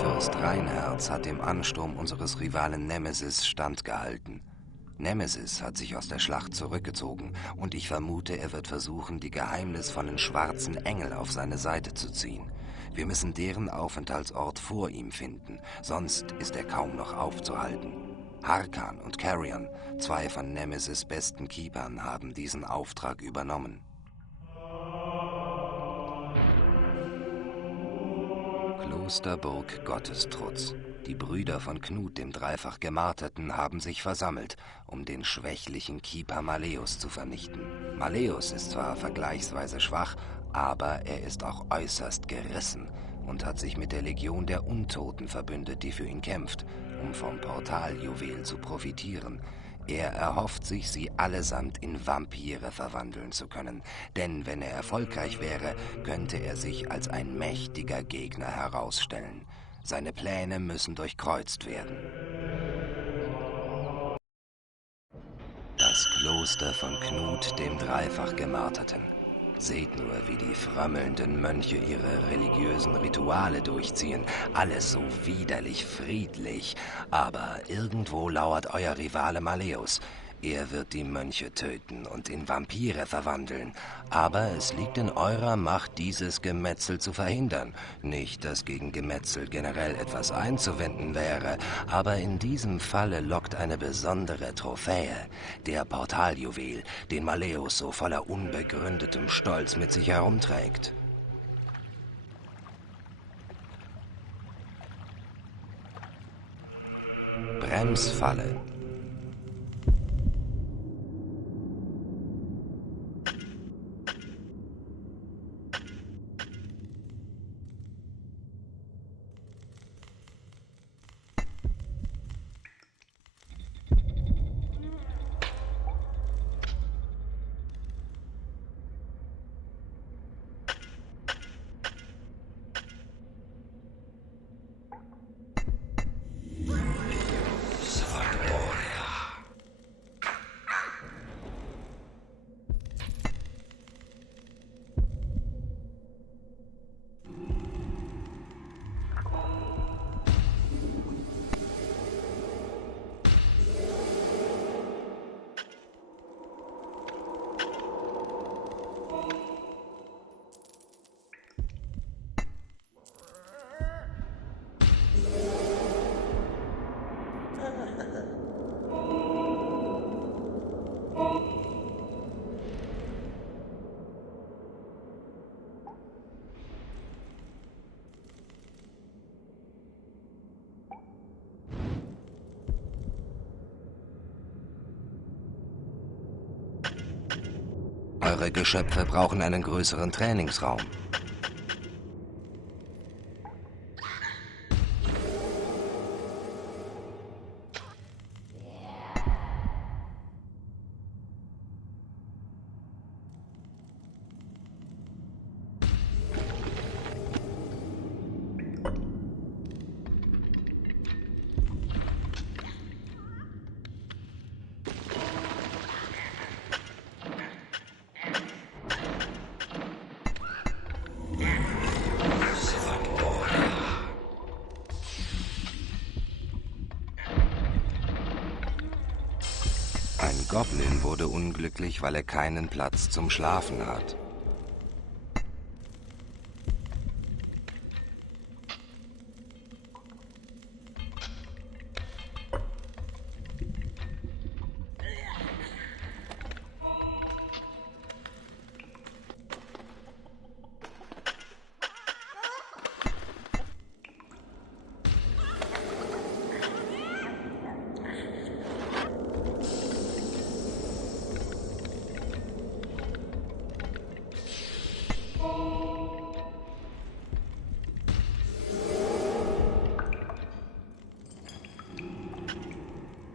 Fürst Reinherz hat dem Ansturm unseres Rivalen Nemesis standgehalten. Nemesis hat sich aus der Schlacht zurückgezogen und ich vermute, er wird versuchen, die geheimnisvollen schwarzen Engel auf seine Seite zu ziehen. Wir müssen deren Aufenthaltsort vor ihm finden, sonst ist er kaum noch aufzuhalten. Harkan und Carrion, zwei von Nemesis' besten Keepern, haben diesen Auftrag übernommen. Klosterburg Gottestrutz. Die Brüder von Knut, dem dreifach Gemarterten, haben sich versammelt, um den schwächlichen Keeper Malleus zu vernichten. Malleus ist zwar vergleichsweise schwach, aber er ist auch äußerst gerissen und hat sich mit der Legion der Untoten verbündet, die für ihn kämpft, um vom Portaljuwel zu profitieren. Er erhofft sich, sie allesamt in Vampire verwandeln zu können, denn wenn er erfolgreich wäre, könnte er sich als ein mächtiger Gegner herausstellen. Seine Pläne müssen durchkreuzt werden. Das Kloster von Knut, dem dreifach Gemarterten. Seht nur, wie die frömmelnden Mönche ihre religiösen Rituale durchziehen. Alles so widerlich friedlich. Aber irgendwo lauert euer Rivale Malleus. Er wird die Mönche töten und in Vampire verwandeln. Aber es liegt in eurer Macht, dieses Gemetzel zu verhindern. Nicht, dass gegen Gemetzel generell etwas einzuwenden wäre, aber in diesem Falle lockt eine besondere Trophäe. Der Portaljuwel, den Malleus so voller unbegründetem Stolz mit sich herumträgt. Bremsfalle. Eure Geschöpfe brauchen einen größeren Trainingsraum. Ein Goblin wurde unglücklich, weil er keinen Platz zum Schlafen hat.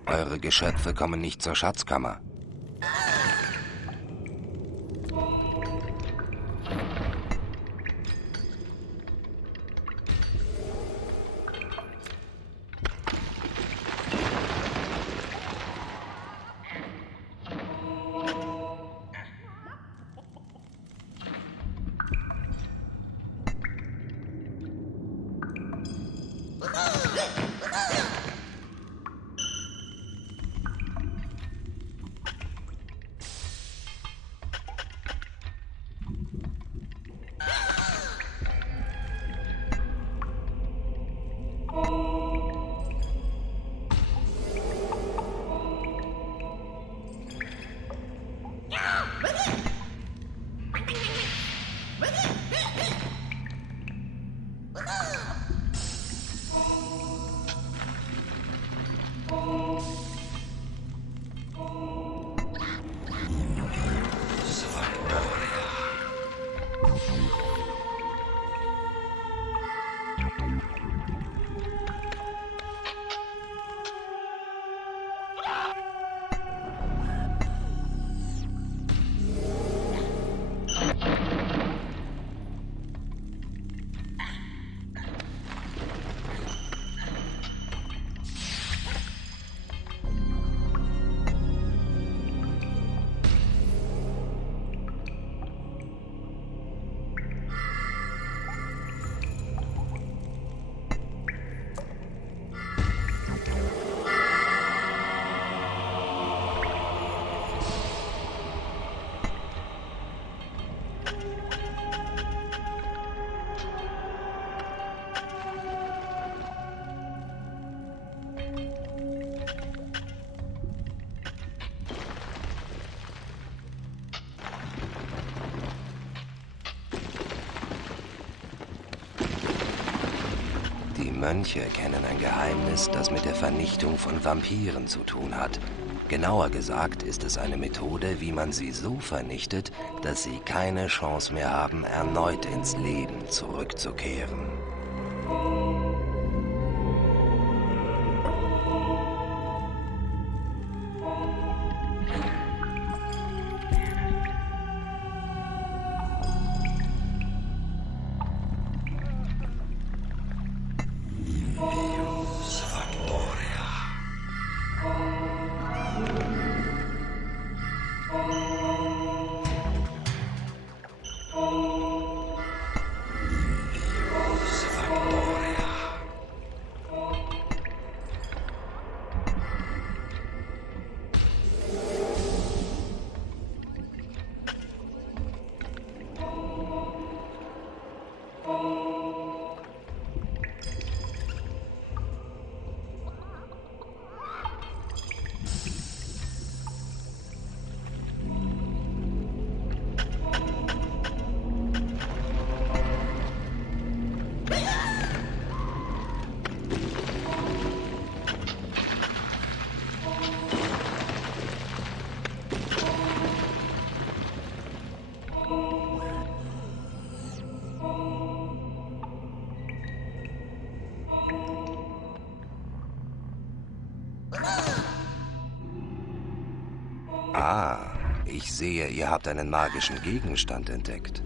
Eure Geschöpfe kommen nicht zur Schatzkammer. Die Mönche kennen ein Geheimnis, das mit der Vernichtung von Vampiren zu tun hat. Genauer gesagt ist es eine Methode, wie man sie so vernichtet, dass sie keine Chance mehr haben, erneut ins Leben zurückzukehren. Ah, ich sehe, ihr habt einen magischen Gegenstand entdeckt.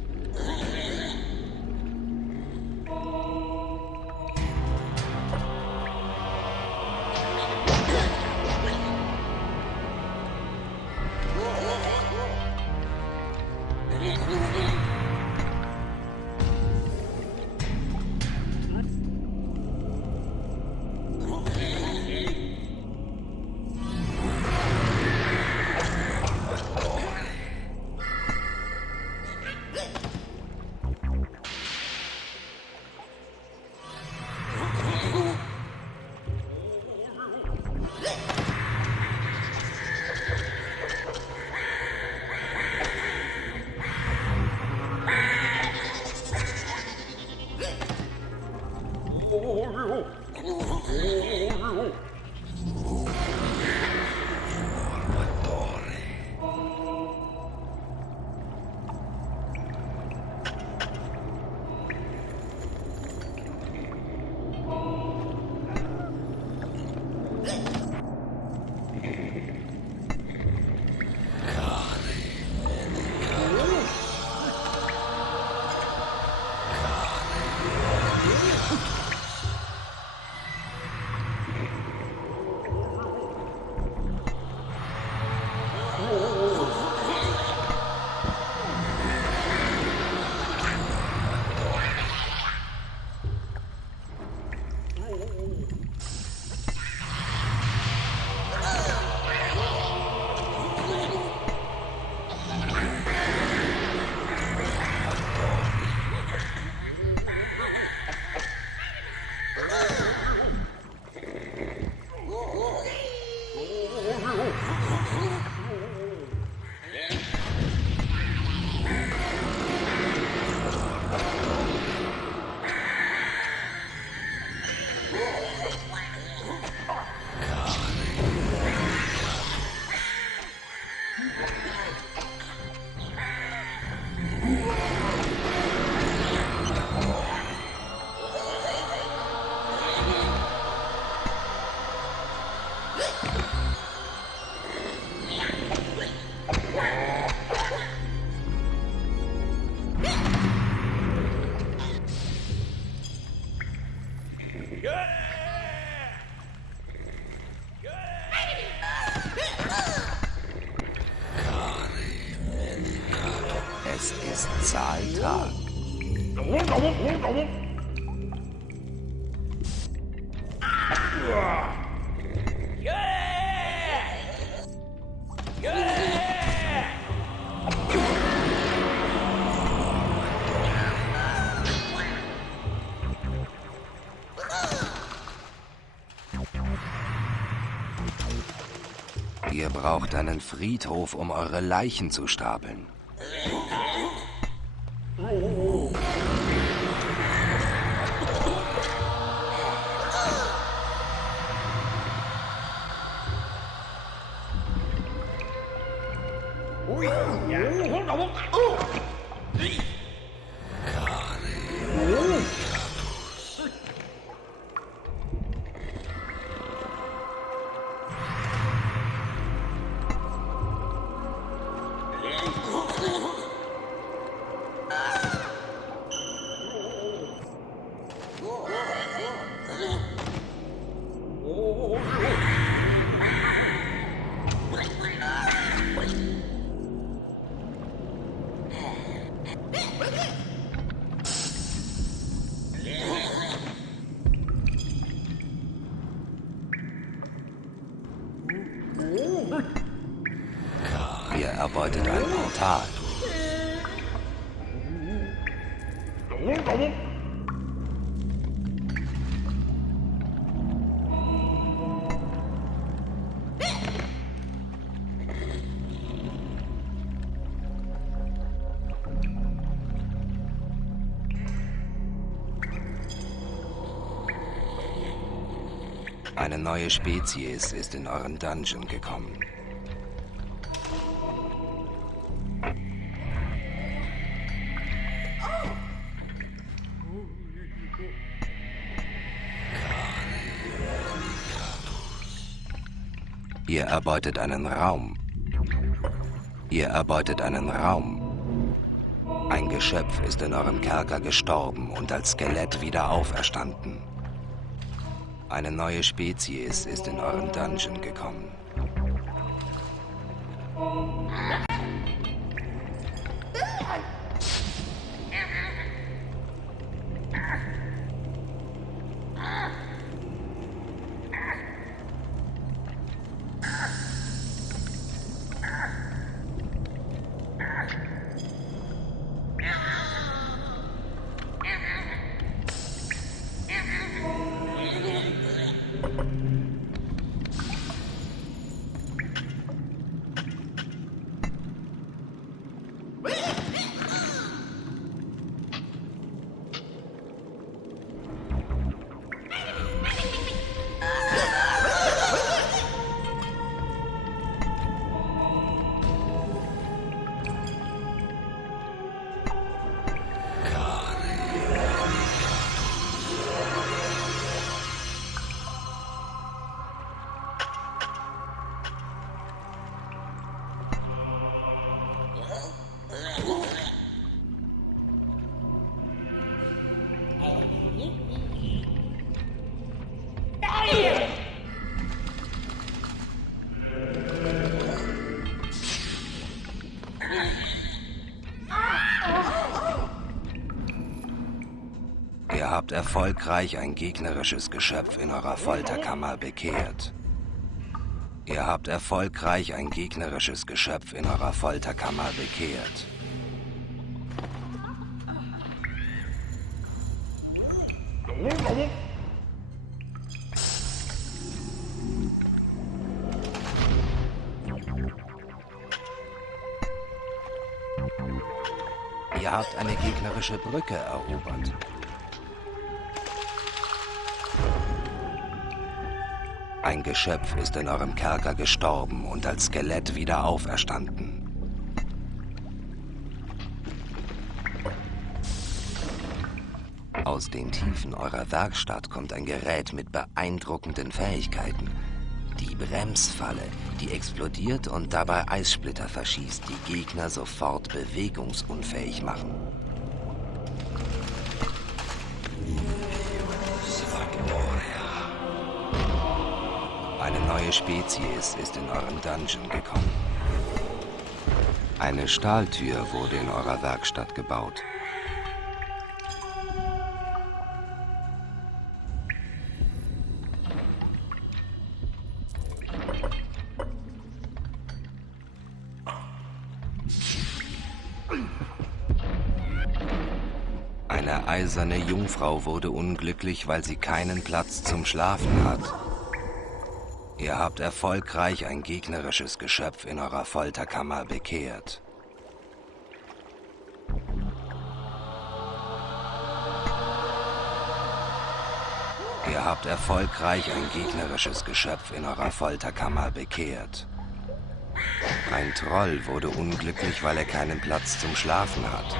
Es ist Zahltag. Ihr braucht einen Friedhof, um eure Leichen zu stapeln. Ihr erbeutet ein Portal. Eine neue Spezies ist in euren Dungeon gekommen. Ihr erbeutet einen Raum. Ihr erbeutet einen Raum. Ein Geschöpf ist in eurem Kerker gestorben und als Skelett wieder auferstanden. Eine neue Spezies ist in euren Dungeon gekommen. Ihr habt erfolgreich ein gegnerisches Geschöpf in eurer Folterkammer bekehrt. Ihr habt erfolgreich ein gegnerisches Geschöpf in eurer Folterkammer bekehrt. Ihr habt eine gegnerische Brücke erobert. Ein Geschöpf ist in eurem Kerker gestorben und als Skelett wieder auferstanden. Aus den Tiefen eurer Werkstatt kommt ein Gerät mit beeindruckenden Fähigkeiten. Die Bremsfalle, die explodiert und dabei Eissplitter verschießt, die Gegner sofort bewegungsunfähig machen. Sag Eine neue Spezies ist in euren Dungeon gekommen. Eine Stahltür wurde in eurer Werkstatt gebaut. Eine eiserne Jungfrau wurde unglücklich, weil sie keinen Platz zum Schlafen hat. Ihr habt erfolgreich ein gegnerisches Geschöpf in eurer Folterkammer bekehrt. Ihr habt erfolgreich ein gegnerisches Geschöpf in eurer Folterkammer bekehrt. Ein Troll wurde unglücklich, weil er keinen Platz zum Schlafen hat.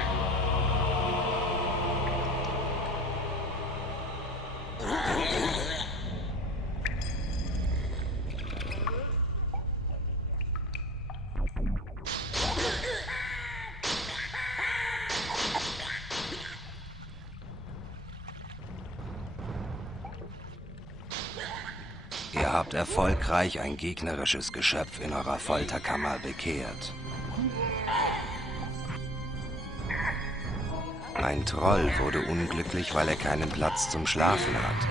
Ihr habt erfolgreich ein gegnerisches Geschöpf in eurer Folterkammer bekehrt. Ein Troll wurde unglücklich, weil er keinen Platz zum Schlafen hat.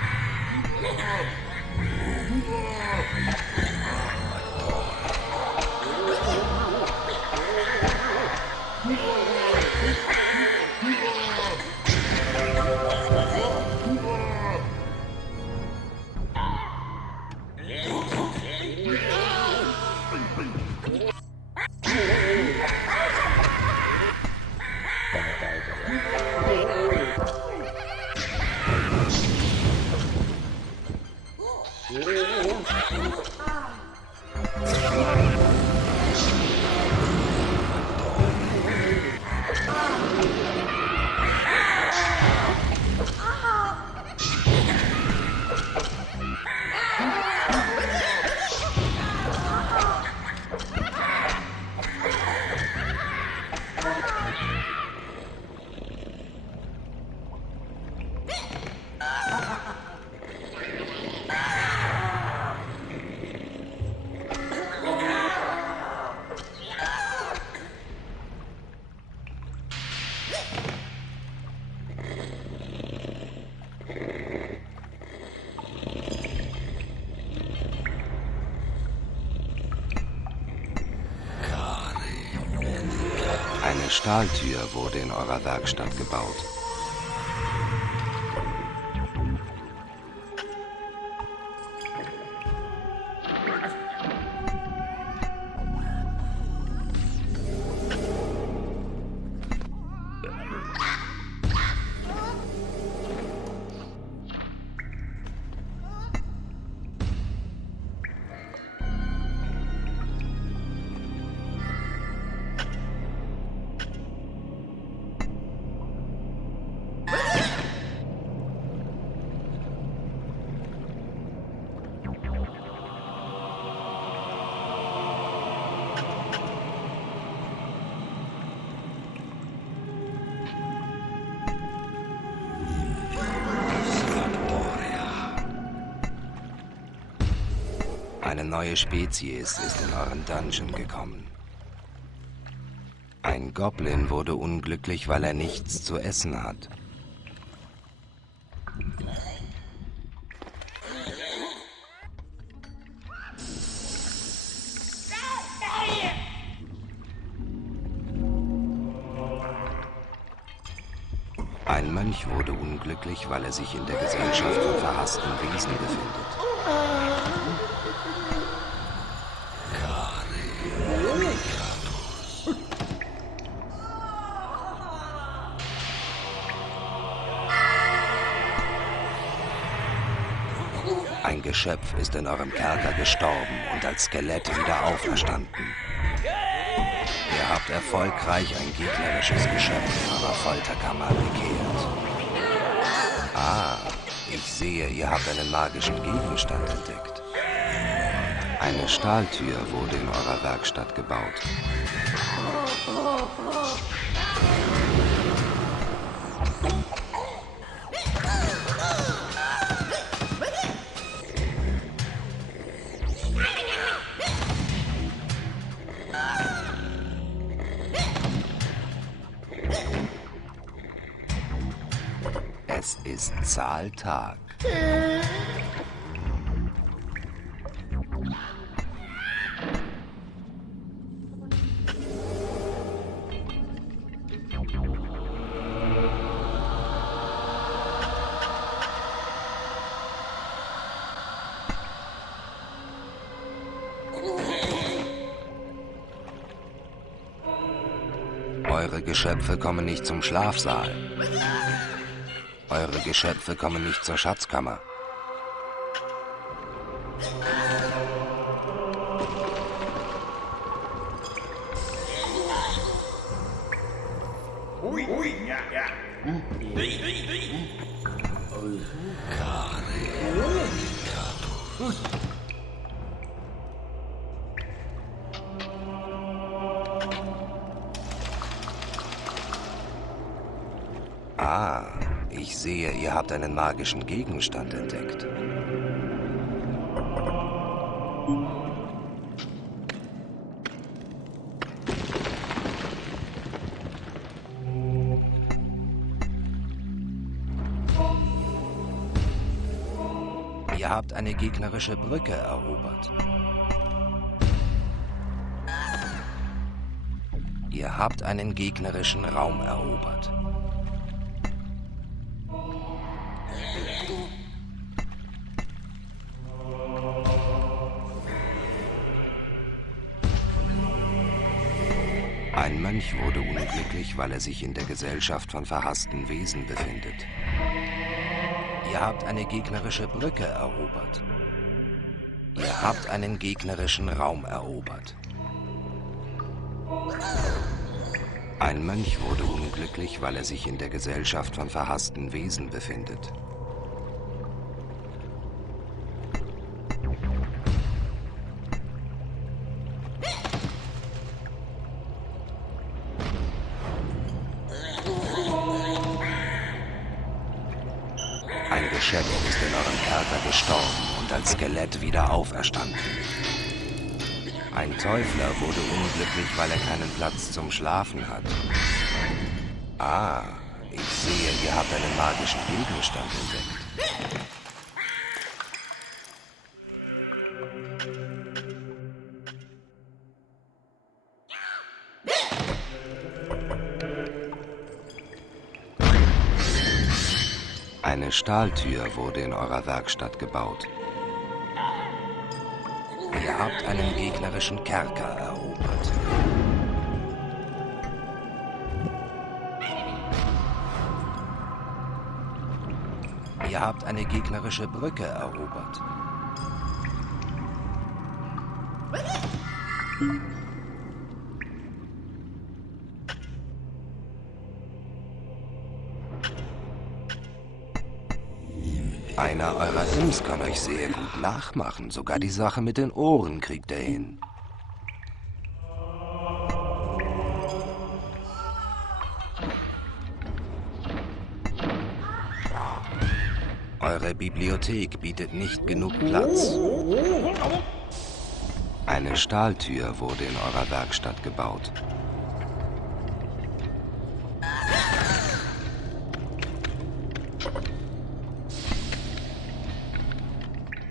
Eine Stahltür wurde in eurer Werkstatt gebaut. Eine neue Spezies ist in euren Dungeon gekommen. Ein Goblin wurde unglücklich, weil er nichts zu essen hat. Ein Mönch wurde unglücklich, weil er sich in der Gesellschaft von verhassten Wesen befindet. Ein Geschöpf ist in eurem Kerker gestorben und als Skelett wieder auferstanden. Ihr habt erfolgreich ein gegnerisches Geschöpf in eurer Folterkammer bekehrt. Ah, ich sehe, ihr habt einen magischen Gegenstand entdeckt. Eine Stahltür wurde in eurer Werkstatt gebaut. Zahltag. Eure Geschöpfe kommen nicht zum Schlafsaal. Eure Geschöpfe kommen nicht zur Schatzkammer. Ah, ich sehe, ihr habt einen magischen Gegenstand entdeckt. Ihr habt eine gegnerische Brücke erobert. Ihr habt einen gegnerischen Raum erobert. Ein Mönch wurde unglücklich, weil er sich in der Gesellschaft von verhassten Wesen befindet. Ihr habt eine gegnerische Brücke erobert. Ihr habt einen gegnerischen Raum erobert. Ein Mönch wurde unglücklich, weil er sich in der Gesellschaft von verhassten Wesen befindet. Ein Geschöpf ist in eurem Kerker gestorben und als Skelett wieder auferstanden. Ein Teufler wurde unglücklich, weil er keinen Platz zum Schlafen hat. Ah, ich sehe, ihr habt einen magischen Gegenstand entdeckt. Eine Stahltür wurde in eurer Werkstatt gebaut. Ihr habt einen gegnerischen Kerker erobert. Ihr habt eine gegnerische Brücke erobert. Einer eurer Imps kann euch sehr gut nachmachen. Sogar die Sache mit den Ohren kriegt er hin. Eure Bibliothek bietet nicht genug Platz. Eine Stahltür wurde in eurer Werkstatt gebaut.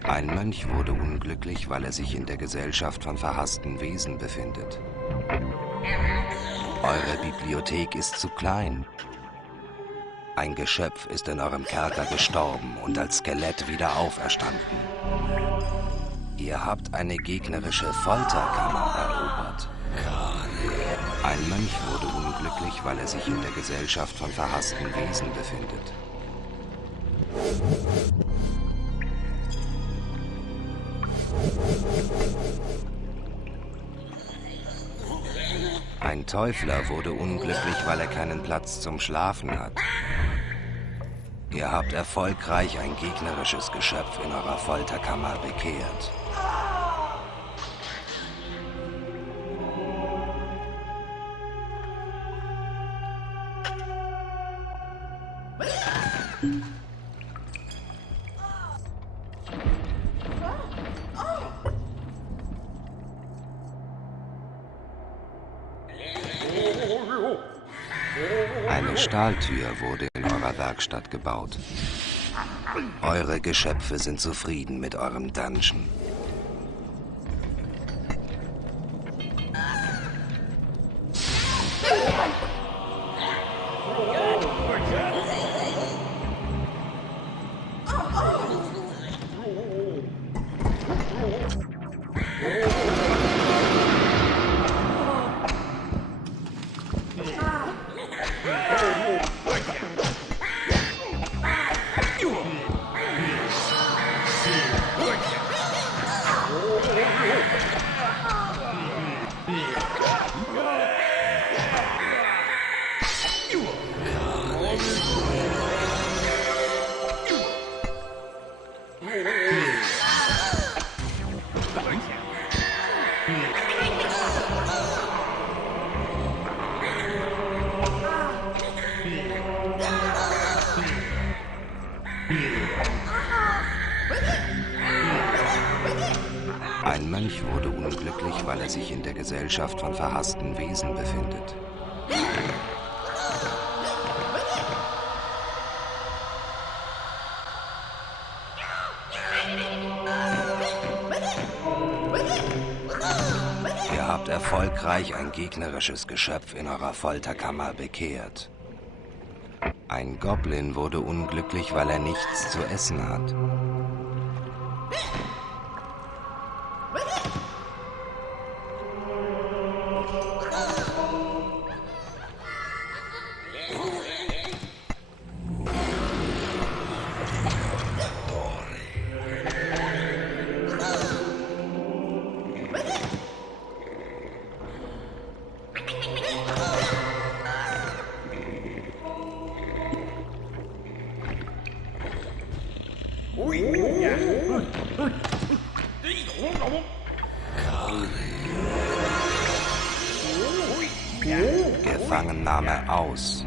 Ein Mönch wurde unglücklich, weil er sich in der Gesellschaft von verhassten Wesen befindet. Eure Bibliothek ist zu klein. Ein Geschöpf ist in eurem Kerker gestorben und als Skelett wieder auferstanden. Ihr habt eine gegnerische Folterkammer erobert. Ein Mönch wurde unglücklich, weil er sich in der Gesellschaft von verhassten Wesen befindet. Ein Teufler wurde unglücklich, weil er keinen Platz zum Schlafen hat. Ihr habt erfolgreich ein gegnerisches Geschöpf in eurer Folterkammer bekehrt. Eine Stahltür wurde in eurer Werkstatt gebaut. Eure Geschöpfe sind zufrieden mit eurem Dungeon. Ein Mönch wurde unglücklich, weil er sich in der Gesellschaft von verhassten Wesen befindet. Ihr habt erfolgreich ein gegnerisches Geschöpf in eurer Folterkammer bekehrt. Ein Goblin wurde unglücklich, weil er nichts zu essen hat. Gefangennahme aus.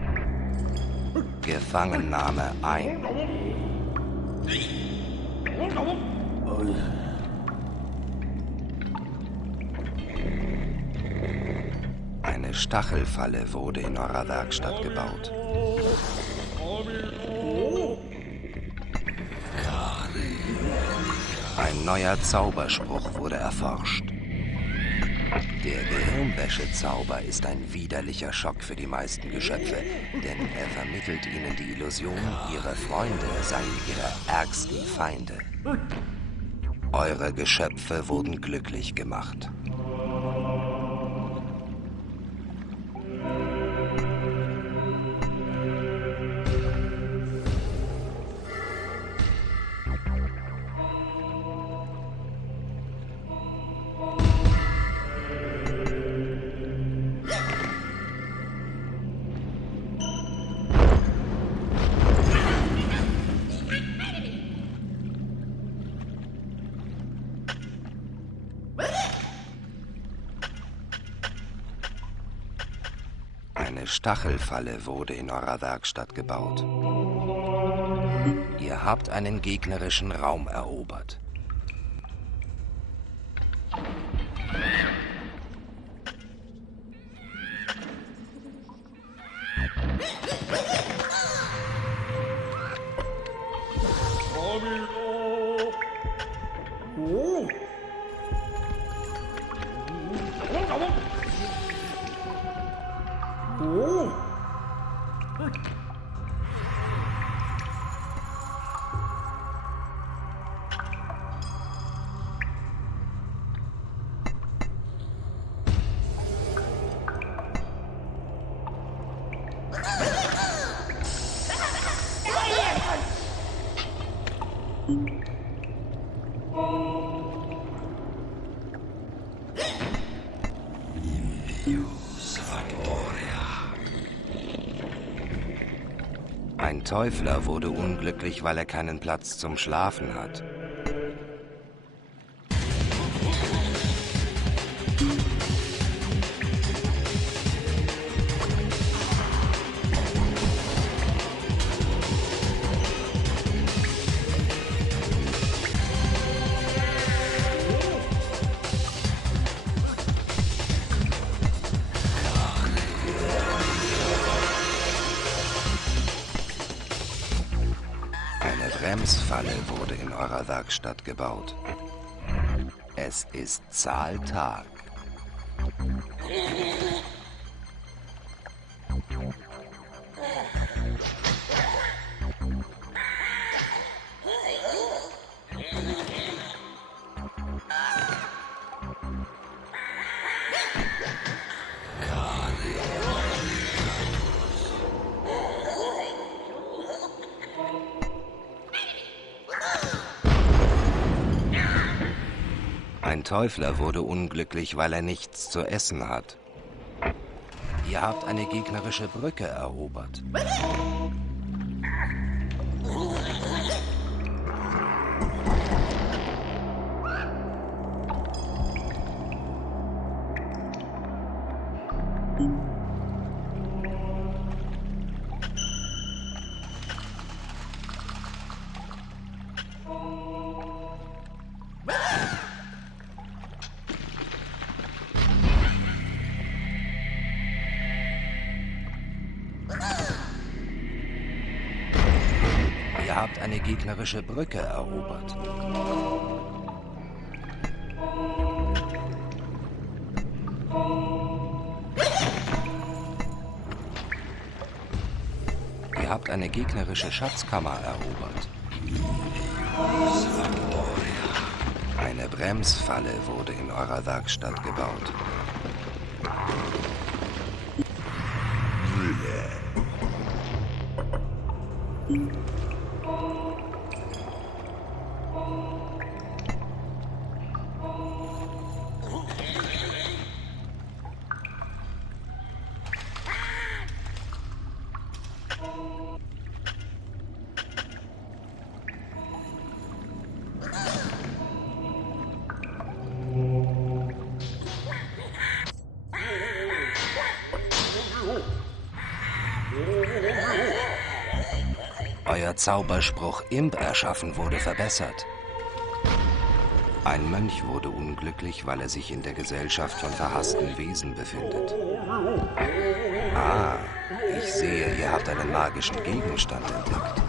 Gefangennahme ein. Eine Stachelfalle wurde in eurer Werkstatt gebaut. Ein neuer Zauberspruch wurde erforscht. Der Gehirnwäschezauber ist ein widerlicher Schock für die meisten Geschöpfe, denn er vermittelt ihnen die Illusion, ihre Freunde seien ihre ärgsten Feinde. Eure Geschöpfe wurden glücklich gemacht. Eine Stachelfalle wurde in eurer Werkstatt gebaut. Ihr habt einen gegnerischen Raum erobert. Ein Teufler wurde unglücklich, weil er keinen Platz zum Schlafen hat. Bremsfalle wurde in eurer Werkstatt gebaut. Es ist Zahltag. Ein Teufler wurde unglücklich, weil er nichts zu essen hat. Ihr habt eine gegnerische Brücke erobert. Ihr habt eine gegnerische Brücke erobert. Ihr habt eine gegnerische Schatzkammer erobert. Eine Bremsfalle wurde in eurer Werkstatt gebaut. Euer Zauberspruch Imp erschaffen wurde verbessert. Ein Mönch wurde unglücklich, weil er sich in der Gesellschaft von verhassten Wesen befindet. Ah, ich sehe, ihr habt einen magischen Gegenstand entdeckt.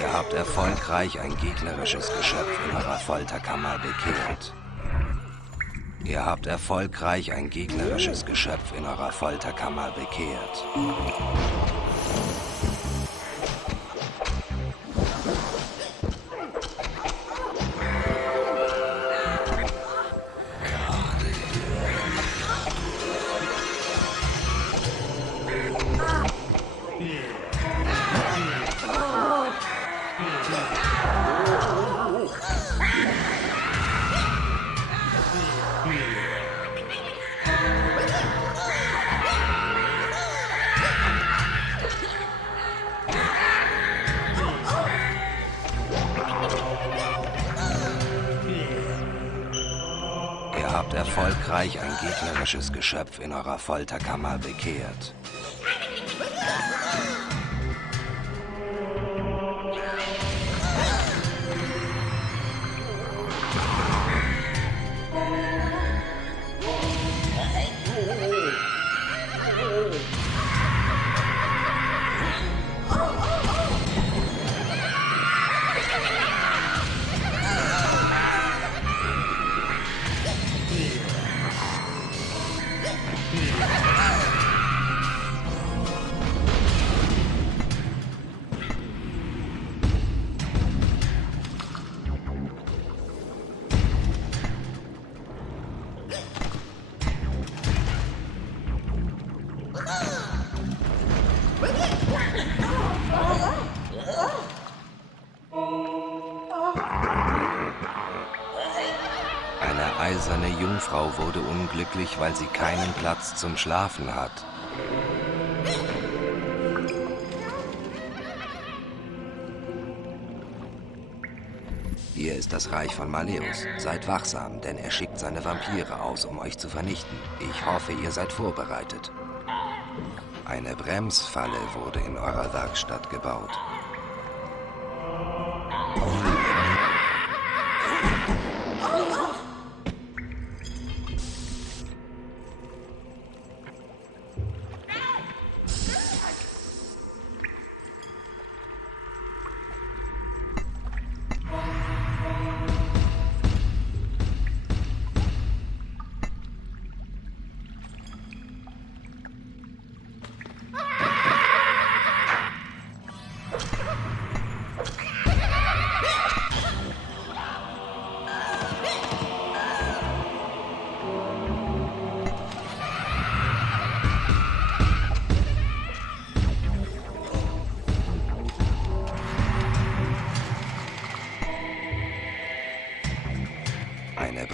Ihr habt erfolgreich ein gegnerisches Geschöpf in eurer Folterkammer bekehrt. Ihr habt erfolgreich ein gegnerisches Geschöpf in eurer Folterkammer bekehrt. Ihr habt erfolgreich ein gegnerisches Geschöpf in eurer Folterkammer bekehrt. Eine eiserne Jungfrau wurde unglücklich, weil sie keinen Platz zum Schlafen hat. Hier ist das Reich von Malleus. Seid wachsam, denn er schickt seine Vampire aus, um euch zu vernichten. Ich hoffe, ihr seid vorbereitet. Eine Bremsfalle wurde in eurer Werkstatt gebaut.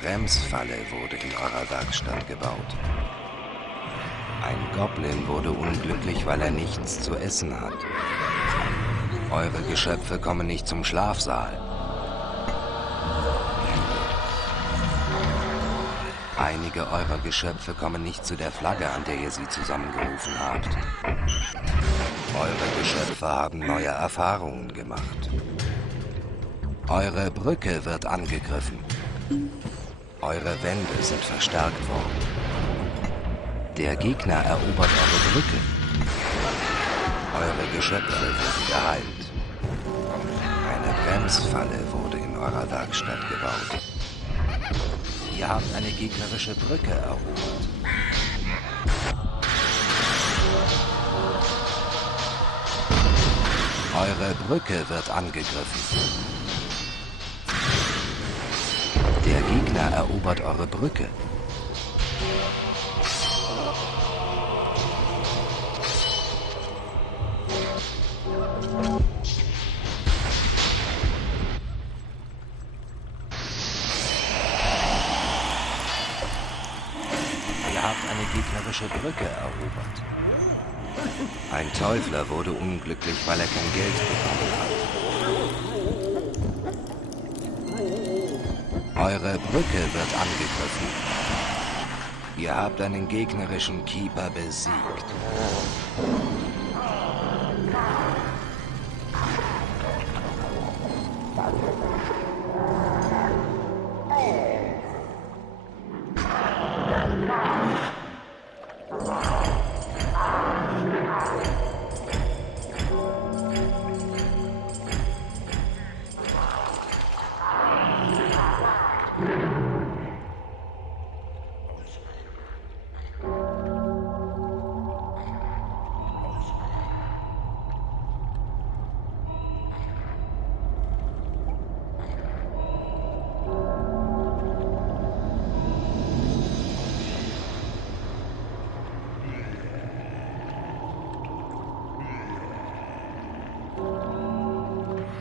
Bremsfalle wurde in eurer Werkstatt gebaut. Ein Goblin wurde unglücklich, weil er nichts zu essen hat. Eure Geschöpfe kommen nicht zum Schlafsaal. Einige eurer Geschöpfe kommen nicht zu der Flagge, an der ihr sie zusammengerufen habt. Eure Geschöpfe haben neue Erfahrungen gemacht. Eure Brücke wird angegriffen. Eure Wände sind verstärkt worden. Der Gegner erobert eure Brücke. Eure Geschöpfe werden geheilt. Eine Bremsfalle wurde in eurer Werkstatt gebaut. Ihr habt eine gegnerische Brücke erobert. Eure Brücke wird angegriffen. Der Gegner erobert eure Brücke. Ihr habt eine gegnerische Brücke erobert. Ein Teufler wurde unglücklich, weil er kein Geld bekommen hat. Eure Brücke wird angegriffen. Ihr habt einen gegnerischen Keeper besiegt.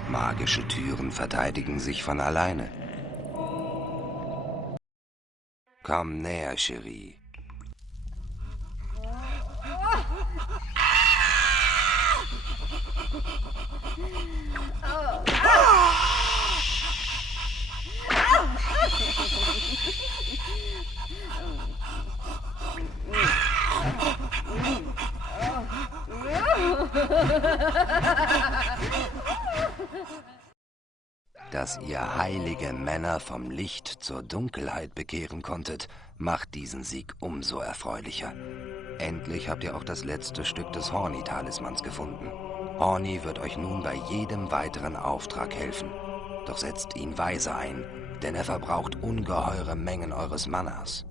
Magische Türen verteidigen sich von alleine. Komm näher, Cherie. Dass ihr heilige Männer vom Licht zur Dunkelheit bekehren konntet, macht diesen Sieg umso erfreulicher. Endlich habt ihr auch das letzte Stück des Horny-Talismans gefunden. Horny wird euch nun bei jedem weiteren Auftrag helfen. Doch setzt ihn weise ein, denn er verbraucht ungeheure Mengen eures Mannas.